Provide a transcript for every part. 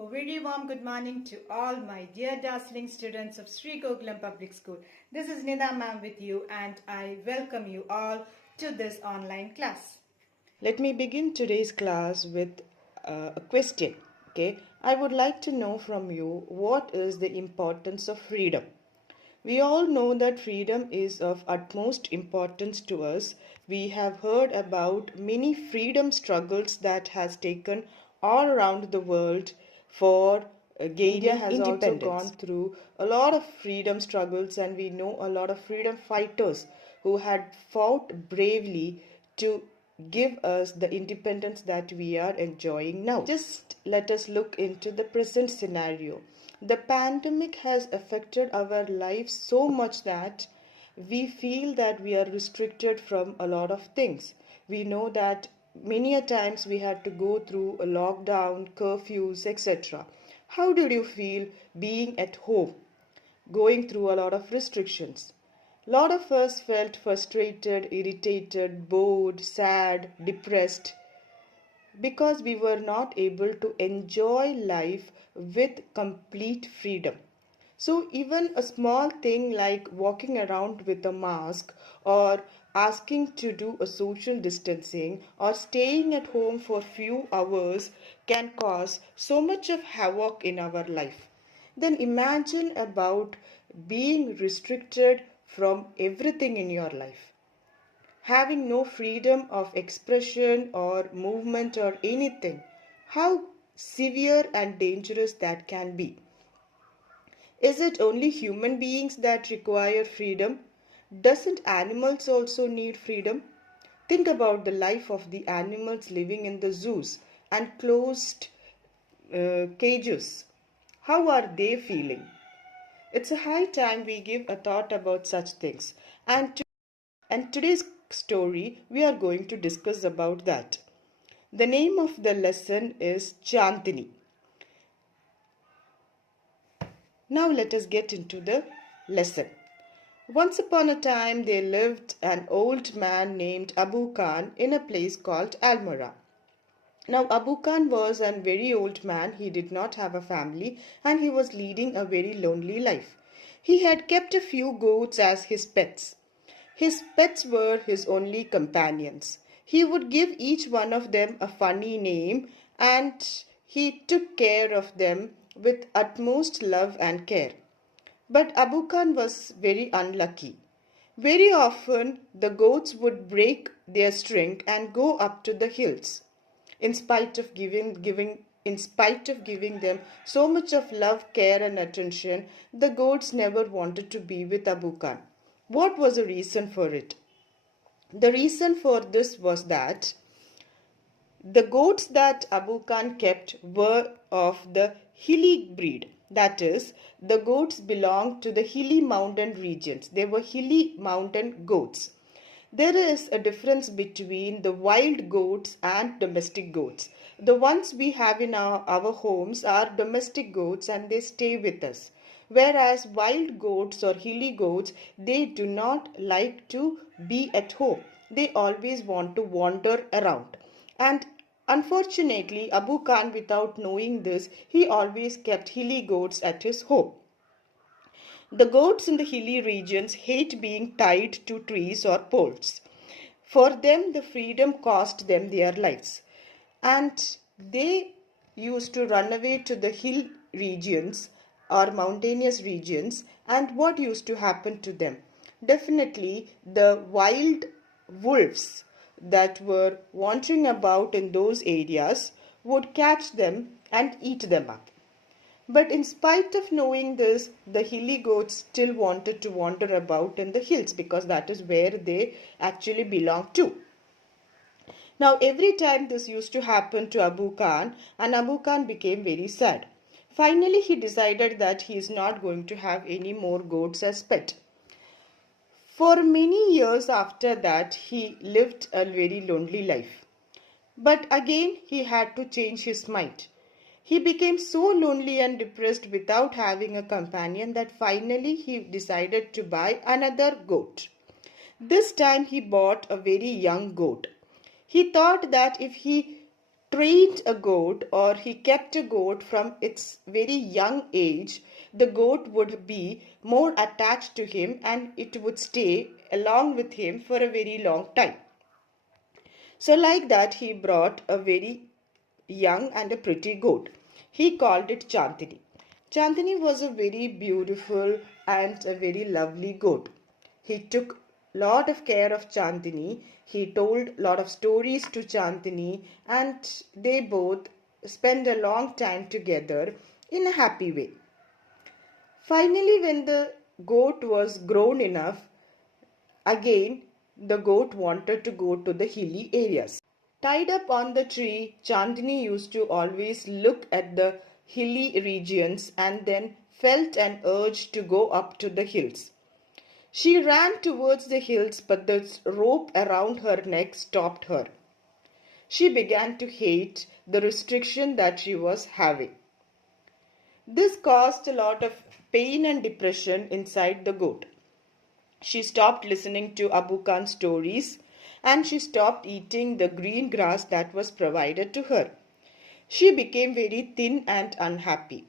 A very warm good morning to all my dear dazzling students of Sri Gokulam Public School. This is Nida ma'am with you and I welcome you all to this online class. Let me begin today's class with a question. Okay, I would like to know from you what is the importance of freedom. We all know that freedom is of utmost importance to us. We have heard about many freedom struggles that has taken all around the world for India has also gone through a lot of freedom struggles, and we know a lot of freedom fighters who had fought bravely to give us the independence that we are enjoying now. Just let us look into the present scenario. The pandemic has affected our lives so much that we feel that we are restricted from a lot of things. We know that many a times we had to go through a lockdown, curfews, etc. How did you feel being at home, going through a lot of restrictions? A lot of us felt frustrated, irritated, bored, sad, depressed because we were not able to enjoy life with complete freedom. So, even a small thing like walking around with a mask, or asking to do a social distancing, or staying at home for few hours can cause so much of havoc in our life. Then imagine about being restricted from everything in your life, having no freedom of expression or movement or anything. How severe and dangerous that can be. Is it only human beings that require freedom? Doesn't animals also need freedom? Think about the life of the animals living in the zoos and closed cages. How are they feeling? It's a high time we give a thought about such things. And today's story, we are going to discuss about that. The name of the lesson is Chandini. Now let us get into the lesson. Once upon a time there lived an old man named Abu Khan in a place called Almora. Now Abu Khan was a very old man. He did not have a family and he was leading a very lonely life. He had kept a few goats as his pets. His pets were his only companions. He would give each one of them a funny name and he took care of them with utmost love and care. But Abu Khan was very unlucky. Very often the goats would break their string and go up to the hills. In spite of giving them so much of love, care and attention, the goats never wanted to be with Abu Khan. What was the reason for it? The reason for this was that the goats that Abu Khan kept were of the hilly breed. That is, the goats belonged to the hilly mountain regions. They were hilly mountain goats. There is a difference between the wild goats and domestic goats. The ones we have in our homes are domestic goats and they stay with us. Whereas wild goats or hilly goats, they do not like to be at home. They always want to wander around. And unfortunately, Abu Khan, without knowing this, he always kept hilly goats at his home. The goats in the hilly regions hate being tied to trees or poles. For them, the freedom cost them their lives. And they used to run away to the hill regions or mountainous regions. And what used to happen to them? Definitely, the wild wolves that were wandering about in those areas would catch them and eat them up. But in spite of knowing this, the hilly goats still wanted to wander about in the hills because that is where they actually belong to. Now, every time this used to happen to Abu Khan, and Abu Khan became very sad. Finally, he decided that he is not going to have any more goats as pet. For many years after that, he lived a very lonely life. But again, he had to change his mind. He became so lonely and depressed without having a companion that finally he decided to buy another goat. This time he bought a very young goat. He thought that if he trained a goat or he kept a goat from its very young age, the goat would be more attached to him and it would stay along with him for a very long time. So, like that, he brought a very young and a pretty goat. He called it Chandini. Chandini was a very beautiful and a very lovely goat. He took lot of care of Chandini. He told lot of stories to Chandini and they both spent a long time together in a happy way. Finally, when the goat was grown enough, again the goat wanted to go to the hilly areas. Tied up on the tree, Chandini used to always look at the hilly regions and then felt an urge to go up to the hills. She ran towards the hills, but the rope around her neck stopped her. She began to hate the restriction that she was having. This caused a lot of pain and depression inside the goat. She stopped listening to Abu Khan's stories and she stopped eating the green grass that was provided to her. She became very thin and unhappy.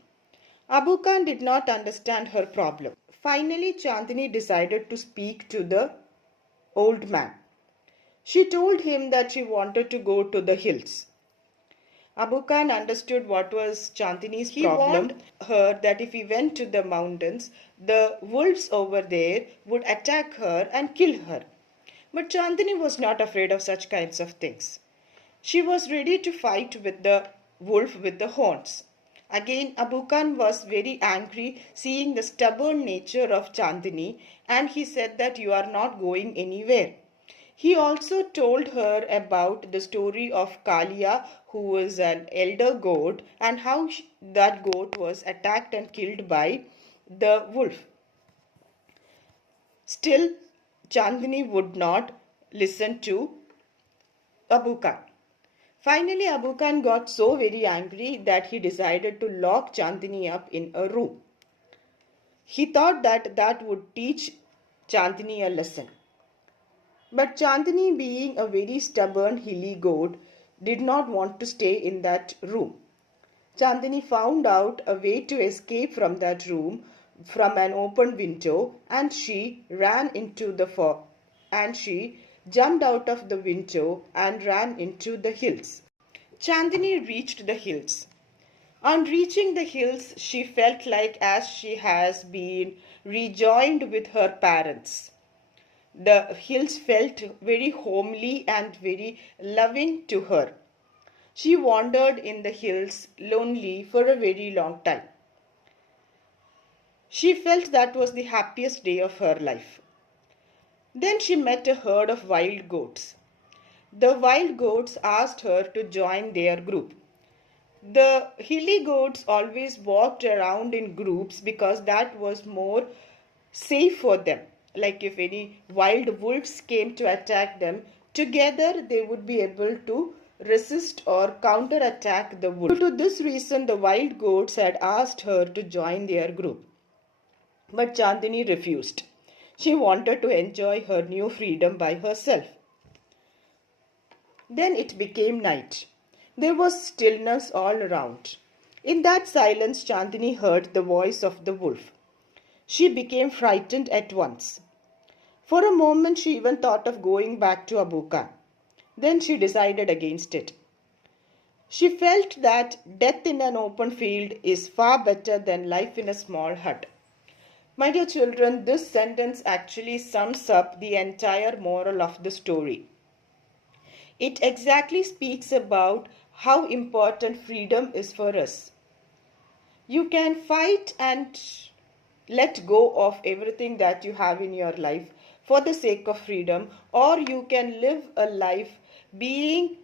Abu Khan did not understand her problem. Finally, Chandini decided to speak to the old man. She told him that she wanted to go to the hills. Abu Khan understood what was Chandini's problem. He warned her that if he went to the mountains, the wolves over there would attack her and kill her. But Chandini was not afraid of such kinds of things. She was ready to fight with the wolf with the horns. Again, Abu Khan was very angry seeing the stubborn nature of Chandini and he said that you are not going anywhere. He also told her about the story of Kalia, who was an elder goat, and how that goat was attacked and killed by the wolf. Still, Chandini would not listen to Abu Khan. Finally, Abu Khan got so very angry that he decided to lock Chandini up in a room. He thought that that would teach Chandini a lesson. But Chandini, being a very stubborn hilly goat, did not want to stay in that room. Chandini found out a way to escape from that room from an open window and she ran into the fog and she jumped out of the window and ran into the hills. Chandini reached the hills. On reaching the hills, she felt like as she has been rejoined with her parents. The hills felt very homely and very loving to her. She wandered in the hills lonely for a very long time. She felt that was the happiest day of her life. Then she met a herd of wild goats. The wild goats asked her to join their group. The hilly goats always walked around in groups because that was more safe for them. Like if any wild wolves came to attack them, together they would be able to resist or counterattack the wolf. Due to this reason, the wild goats had asked her to join their group. But Chandini refused. She wanted to enjoy her new freedom by herself. Then it became night. There was stillness all around. In that silence, Chandini heard the voice of the wolf. She became frightened at once. For a moment, she even thought of going back to Abu Khan. Then she decided against it. She felt that death in an open field is far better than life in a small hut. My dear children, this sentence actually sums up the entire moral of the story. It exactly speaks about how important freedom is for us. You can fight and let go of everything that you have in your life for the sake of freedom, or you can live a life being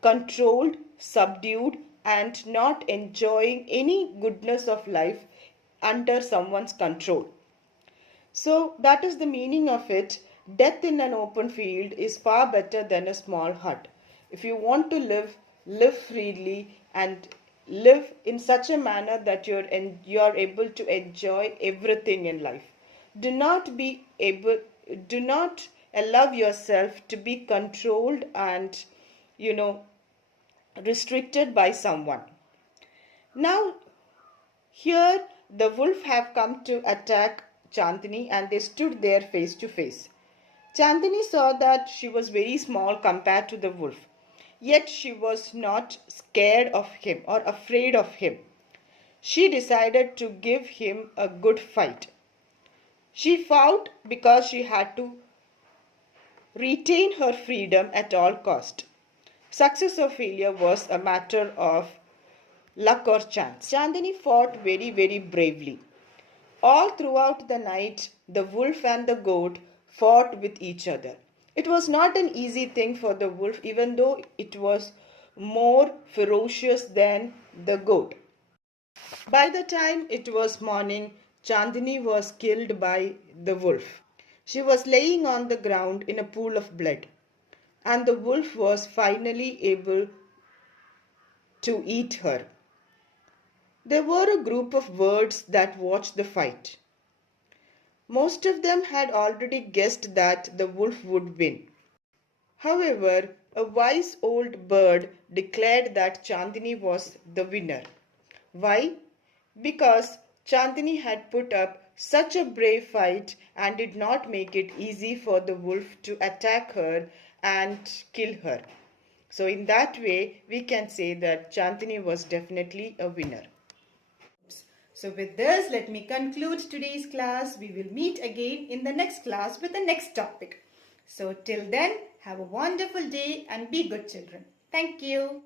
controlled, subdued, and not enjoying any goodness of life under someone's control. So that is the meaning of it. Death in an open field is far better than a small hut. If you want to live, live freely and live in such a manner that you're able to enjoy everything in life. Do not allow yourself to be controlled and you know restricted by someone. Now, here the wolf have come to attack Chandini and they stood there face to face. Chandini saw that she was very small compared to the wolf, yet she was not scared of him or afraid of him. She decided to give him a good fight. She fought because she had to retain her freedom at all cost. Success or failure was a matter of luck or chance. Chandini fought very bravely. All throughout the night, the wolf and the goat fought with each other. It was not an easy thing for the wolf, even though it was more ferocious than the goat. By the time it was morning, Chandini was killed by the wolf. She was laying on the ground in a pool of blood, and the wolf was finally able to eat her. There were a group of birds that watched the fight. Most of them had already guessed that the wolf would win. However, a wise old bird declared that Chandini was the winner. Why? Because Chandini had put up such a brave fight and did not make it easy for the wolf to attack her and kill her. So in that way, we can say that Chandini was definitely a winner. So with this, let me conclude today's class. We will meet again in the next class with the next topic. So till then, have a wonderful day and be good children. Thank you.